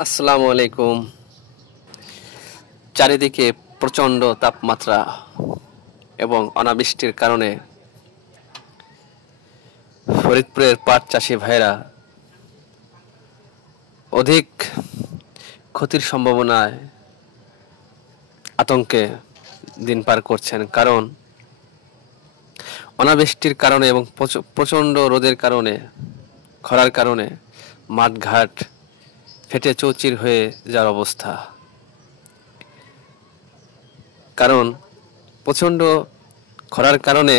আসসালামু আলাইকুম। চারিদিকে প্রচণ্ড তাপমাত্রা এবং অনাবৃষ্টির কারণে ফরিদপুরের পাট চাষি ভাইরা অধিক ক্ষতির সম্ভাবনায় আতঙ্কে দিন পার করছেন। কারণ অনাবৃষ্টির কারণে এবং প্রচণ্ড রোদের কারণে, খরার কারণে মাঠঘাট ফেটে চৌচির হয়ে যাওয়ার অবস্থা। কারণ প্রচণ্ড খরার কারণে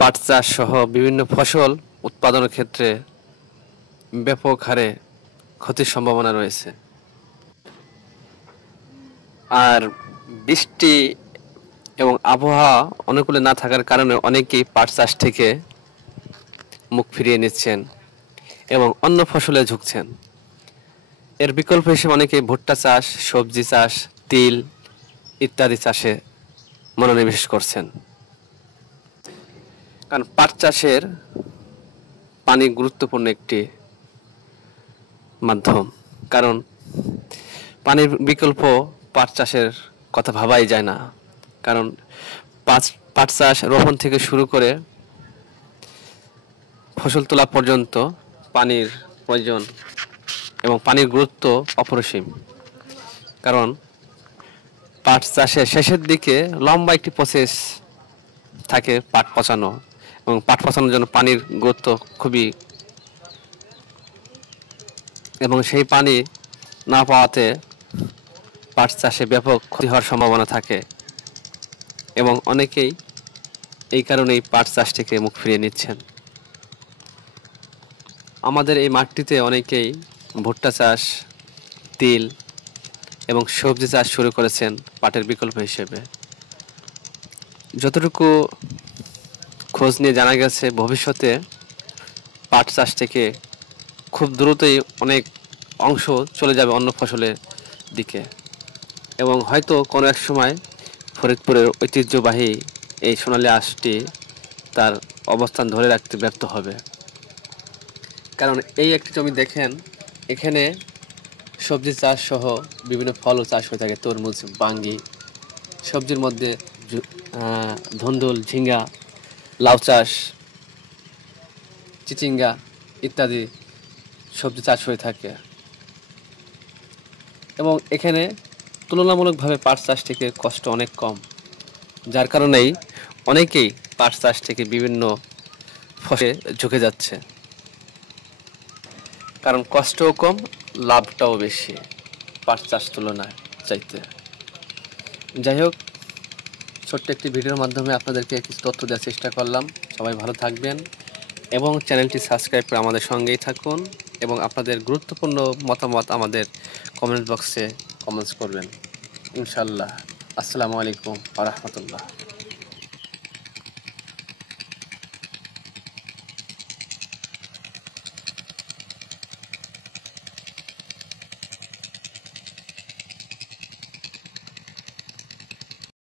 পাট চাষ সহ বিভিন্ন ফসল উৎপাদনের ক্ষেত্রে ব্যাপক হারে ক্ষতির সম্ভাবনা রয়েছে। আর বৃষ্টি এবং আবহাওয়া অনুকূলে না থাকার কারণে অনেকেই পাট চাষ থেকে মুখ ফিরিয়ে নিচ্ছেন এবং অন্য ফসলে ঝুঁকছেন। এর বিকল্প হিসেবে অনেকেই ভুট্টা চাষ, সবজি চাষ, তিল ইত্যাদি চাষে মনোনিবেশ করছেন। কারণ পাট চাষের পানি গুরুত্বপূর্ণ একটি মাধ্যম। কারণ পানির বিকল্প পাট চাষের কথা ভাবাই যায় না। কারণ পাট চাষ রোপণ থেকে শুরু করে ফসল তোলা পর্যন্ত পানির প্রয়োজন এবং পানির গুরুত্ব অপরিসীম। কারণ পাট চাষের শেষের দিকে লম্বা একটি প্রসেস থাকে পাট পচানো, এবং পাট পচানোর জন্য পানির গুরুত্ব খুবই, এবং সেই পানি না পাওয়াতে পাট চাষে ব্যাপক ক্ষতি হওয়ার সম্ভাবনা থাকে এবং অনেকেই এই কারণেই পাট চাষ থেকে মুখ ফিরিয়ে নিচ্ছেন। আমাদের এই মাঠটিতে অনেকেই ভুট্টা চাষ, তিল এবং সবজি চাষ শুরু করেছেন পাটের বিকল্প হিসেবে। যতটুকু খোঁজ নিয়ে জানা গেছে, ভবিষ্যতে পাট চাষ থেকে খুব দ্রুতই অনেক অংশ চলে যাবে অন্য ফসলের দিকে, এবং হয়তো কোনো এক সময় ফরিদপুরের ঐতিহ্যবাহী এই সোনালী আঁশটি তার অবস্থান ধরে রাখতে ব্যর্থ হবে। কারণ এই একটি জমি দেখেন, এখানে সবজি চাষ সহ বিভিন্ন ফলও চাষ হয়ে থাকে, তরমুজ, বাঙ্গি। সবজির মধ্যে ধুন্দুল, ঝিঙ্গা, লাউ চাষ, চিচিঙ্গা ইত্যাদি সবজি চাষ হয়ে থাকে। এবং এখানে তুলনামূলকভাবে পাট চাষ থেকে কষ্ট অনেক কম, যার কারণেই অনেকেই পাট চাষ থেকে বিভিন্ন ফসলে ঝুঁকে যাচ্ছে। কারণ কষ্টও কম, লাভটাও বেশি পাট চাষ তুলনায় চাইতে। যাই হোক, ছোট্ট একটি ভিডিওর মাধ্যমে আপনাদেরকে কিছু তথ্য দেওয়ার চেষ্টা করলাম। সবাই ভালো থাকবেন এবং চ্যানেলটি সাবস্ক্রাইব করে আমাদের সঙ্গেই থাকুন, এবং আপনাদের গুরুত্বপূর্ণ মতামত আমাদের কমেন্ট বক্সে কমেন্টস করবেন ইনশাল্লাহ। আসসালামু আলাইকুম ওয়া রাহমাতুল্লাহ।